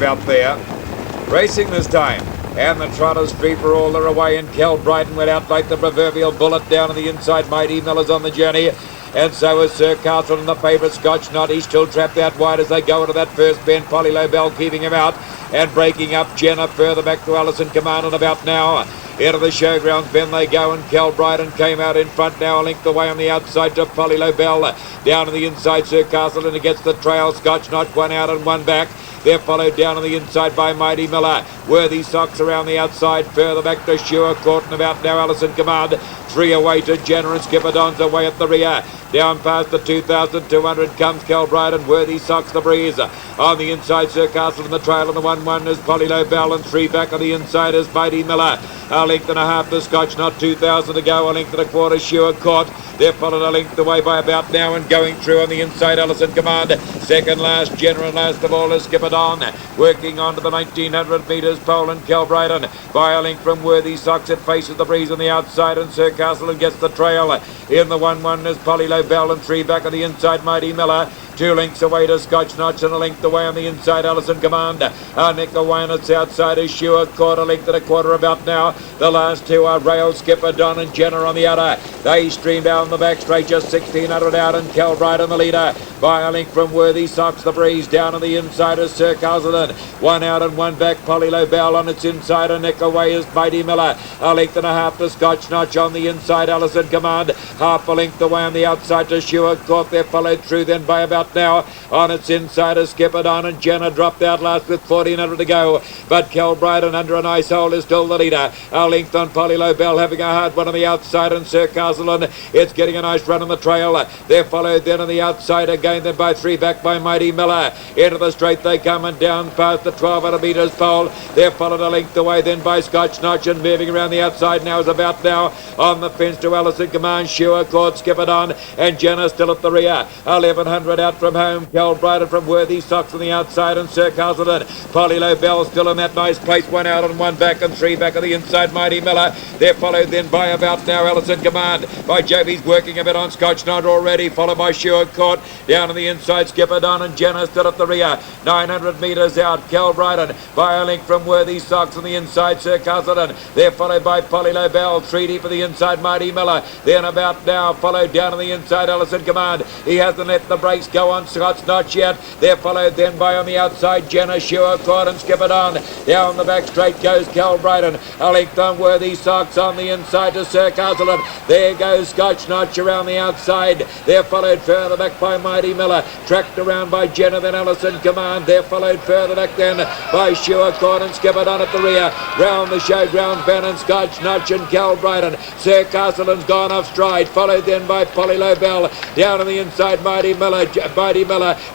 about there. Racing this time. And the Trotters free for all their away, and Kel Brighton went out like the proverbial bullet down on the inside. Mighty Miller's on the journey. And so is Sir Castle and the favourite Scotch Notch. He's still trapped out wide as they go into that first bend. Polly Lobel keeping him out and breaking up Jenna further back to Alison Command and about now. Into the showgrounds bend they go, and Kel Brighton came out in front now, a length away on the outside to Polly Lobel. Down on the inside, Sir Castle, and against the trail. Scotch Notch one out and one back. They're followed down on the inside by Mighty Miller. Worthy Socks around the outside. Further back to Sure Court and about now Alison Command. 3 away to Jenner, and Skipper Don's away at the rear. Down past the 2,200 comes Kel Brighton. Worthy Socks the breeze. On the inside, Sir Castle in the trail, and the 1-1 is Polly Lobel, and 3 back on the inside is Mighty Miller. A length and a half to Scotch Notch, 2,000 to go. A length and a quarter, Sure Court. They're followed a length away by about now, and going through on the inside, Alison Command. Second last, Jenner, and last of all is Skipper Don. Working on to the 1,900 metres pole, and Kel Brighton by a length from Worthy Socks. It faces the breeze on the outside, and Sir Castle gets the trail. In the 1-1 is Polly Lobel, and 3 back on the inside, Mighty Miller. 2 lengths away to Scotch Notch, and a length away on the inside, Alison Command. Nick away on its outside is Sure Court, a length and a quarter about now. The last 2 are Rail, Skipper Don, and Jenner on the outer. They stream down the back straight, just 1,600 out, and Kel Brighton the leader. By a length from Worthy Socks, the breeze down on the inside is Sir Castle. 1 out and 1 back, Polly Lobel on its inside, and Nick away is Mighty Miller. A length and a half to Scotch Notch on the inside, Alison Command. Half a length away on the outside to Sure Court. They're followed through then by about now. On its inside is Skipper Don, and Jenner dropped out last with 1,400 to go. But Kel Brighton under a nice hole is still the leader. A length on Polly Lobel, having a hard one on the outside, and Sir Castle. It's getting a nice run on the trail. They're followed then on the outside again, then by 3 back by Mighty Miller. Into the straight they come, and down past the 1,200 metres pole. They're followed a length away then by Scotch Notch, and moving around the outside now is about now on the fence to Alison Command. Sure Court, Skipper Don, and Jenner still at the rear. 1,100 out from home. Kel Brighton from Worthy Socks on the outside, and Sir Castleton. Polly Lobel still in that nice place. 1 out and 1 back, and 3 back on the inside, Mighty Miller. They're followed then by about now Alison Command. By Jovi's working a bit on Scotch Notch already, followed by Sure Court. Down on the inside, Skipper Don, and Jenner still at the rear. 900 metres out, Kel Brighton by a length from Worthy Socks on the inside, Sir Castleton. They're followed by Polly Lobel. 3 deep for the inside, Mighty Miller. Then about now, followed down on the inside, Alison Command. He hasn't let the brakes go on Scotch Notch yet. They're followed then by on the outside, Jenner, Sure Court, and Skipper Don. Down the back straight goes Kel Brighton. A length on Worthy Socks on the inside to Sir Castleton. There goes Scotch Notch around the outside. They're followed further back by Mighty Miller. Tracked around by Jenner, then Alison Command. They're followed further back then by Sure Court and Skipper Don at the rear. Round the showground, Ben and Scotch Notch and Kel Brighton. Sir Castleton's gone off stride. Followed then by Polly Lobel. Down on the inside, Mighty Miller.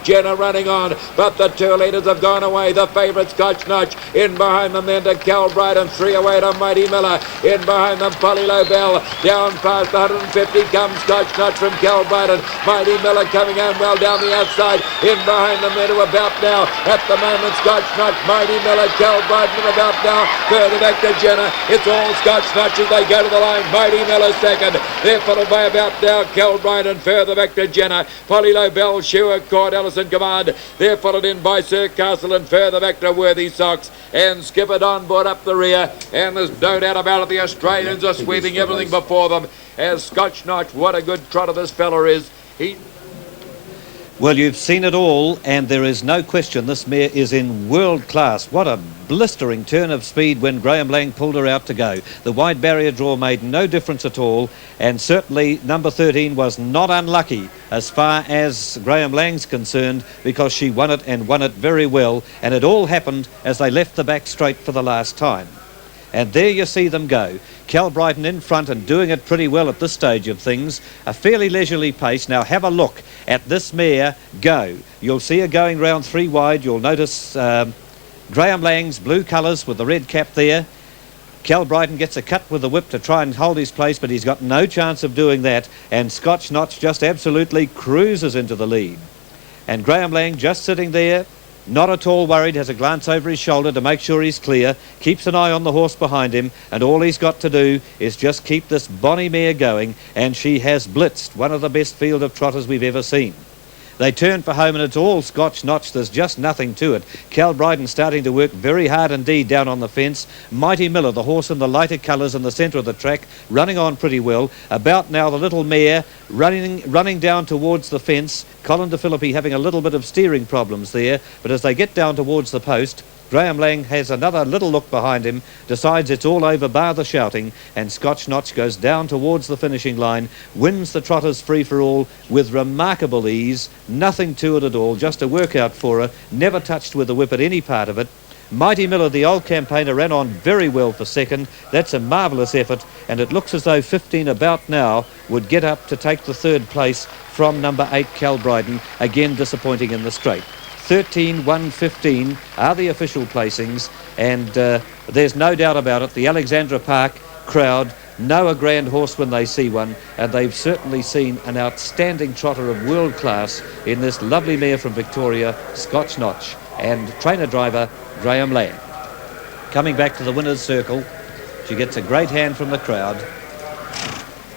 Jenner running on, but the 2 leaders have gone away. The favourite Scotch Notch in behind them then to Kel Brighton. 3 away to Mighty Miller. In behind them, Polly Lobel. Down past 150 comes Scotch Notch from Kel Brighton. Mighty Miller coming on well down the outside. In behind them then to about now. At the moment, Scotch Notch, Mighty Miller, Kel Brighton about now. Further back to Jenner. It's all Scotch Notch as they go to the line. Mighty Miller second. They're followed by about now Kel Brighton. Further back to Jenner. Polly Lobel, Sure Court, Alison Command. They're followed in by Sir Castle, and further back to Worthy Socks, and Skipper Don brought up the rear, and there's no doubt about it, the Australians are sweeping everything before them. As Scotch Notch, what a good trotter this fella is. Well, you've seen it all, and there is no question this mare is in world class. What a blistering turn of speed when Graham Lang pulled her out to go. The wide barrier draw made no difference at all, and certainly number 13 was not unlucky as far as Graham Lang's concerned, because she won it and won it very well, and it all happened as they left the back straight for the last time. And there you see them go. Kel Brighton in front and doing it pretty well at this stage of things. A fairly leisurely pace. Now have a look at this mare go. You'll see her going round 3 wide. You'll notice Graham Lang's blue colours with the red cap there. Kel Brighton gets a cut with the whip to try and hold his place, but he's got no chance of doing that. And Scotch Notch just absolutely cruises into the lead. And Graham Lang just sitting there, not at all worried, has a glance over his shoulder to make sure he's clear, keeps an eye on the horse behind him, and all he's got to do is just keep this bonny mare going, and she has blitzed one of the best field of trotters we've ever seen. They turn for home and it's all Scotch Notch. There's just nothing to it. Cal Bryden starting to work very hard indeed down on the fence. Mighty Miller, the horse in the lighter colours in the centre of the track, running on pretty well. About now the little mare running down towards the fence. Colin de Philippi having a little bit of steering problems there, but as they get down towards the post, Graham Lang has another little look behind him, decides it's all over bar the shouting, and Scotch Notch goes down towards the finishing line, wins the Trotters free-for-all with remarkable ease, nothing to it at all, just a workout for her, never touched with the whip at any part of it. Mighty Miller, the old campaigner, ran on very well for second. That's a marvellous effort, and it looks as though 15 About Now would get up to take the third place from number 8 Cal Bryden, again disappointing in the straight. 13, 1, 15 are the official placings, and there's no doubt about it. The Alexandra Park crowd know a grand horse when they see one, and they've certainly seen an outstanding trotter of world class in this lovely mare from Victoria, Scotch Notch, and trainer-driver Graham Lang. Coming back to the winner's circle, she gets a great hand from the crowd.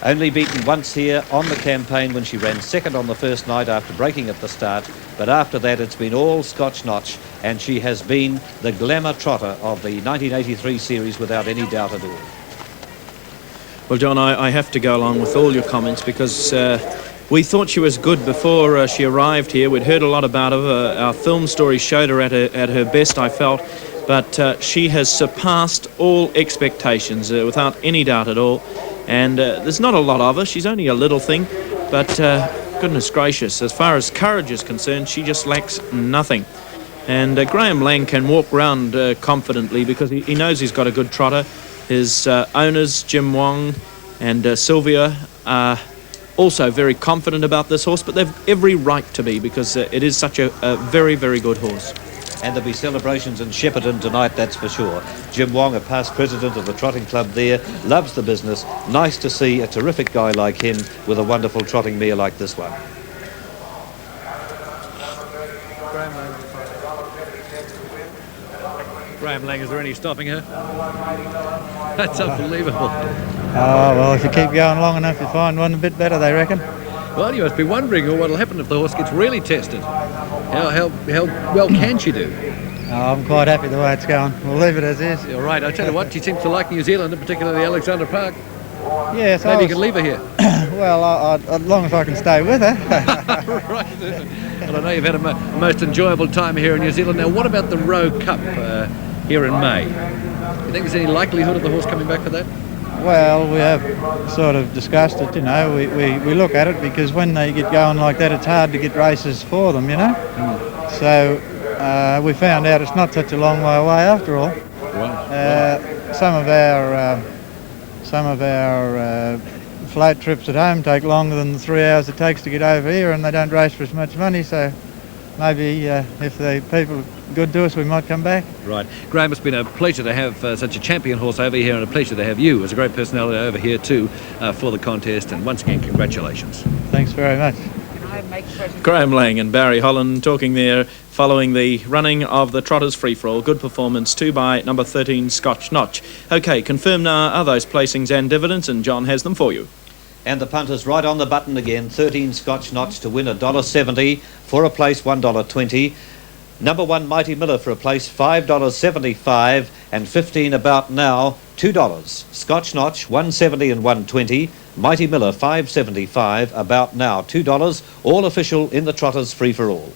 Only beaten once here on the campaign when she ran second on the first night after breaking at the start, but after that it's been all Scotch Notch, and she has been the glamour trotter of the 1983 series without any doubt at all. Well, John, I have to go along with all your comments because we thought she was good before she arrived here. We'd heard a lot about her. Our film story showed her at her best, I felt, but she has surpassed all expectations without any doubt at all. And there's not a lot of her. She's only a little thing, but goodness gracious, as far as courage is concerned, she just lacks nothing. And Graham Lang can walk round confidently because he knows he's got a good trotter. His owners, Jim Wong and Sylvia, are also very confident about this horse, but they've every right to be because it is such a very, very good horse. And there'll be celebrations in Shepparton tonight, that's for sure. Jim Wong, a past president of the trotting club there, loves the business. Nice to see a terrific guy like him with a wonderful trotting mare like this one. Graham Lang, is there any stopping her? That's unbelievable. Oh, well, if you keep going long enough, you'll find one a bit better, they reckon. Well, you must be wondering what will happen if the horse gets really tested. How well can she do? Oh, I'm quite happy the way it's going. We'll leave it as is. You're right. I tell you what, she seems to like New Zealand, and particularly Alexandra Park. Yes, maybe you can leave her here. Well, as long as I can stay with her. Right. Well, I know you've had a most enjoyable time here in New Zealand. Now, what about the Rowe Cup here in May? Do you think there's any likelihood of the horse coming back for that? Well, we have sort of discussed it, you know. We look at it because when they get going like that, it's hard to get races for them, you know. So we found out it's not such a long way away after all. Right. Some of our float trips at home take longer than the 3 hours it takes to get over here, and they don't race for as much money, so maybe if the people are good to us, we might come back. Right. Graham, it's been a pleasure to have such a champion horse over here, and a pleasure to have you as a great personality over here too for the contest, and once again, congratulations. Thanks very much. Graham Lang and Barry Holland talking there following the running of the Trotters free-for-all. Good performance too by number 13 Scotch Notch. OK, confirmed now are those placings and dividends, and John has them for you. And the punter's right on the button again. 13 Scotch Notch to win $1.70, for a place $1.20. Number 1 Mighty Miller for a place $5.75, and 15 About Now $2. Scotch Notch $1.70 and $1.20. Mighty Miller $5.75, About Now $2. All official in the Trotters free for all.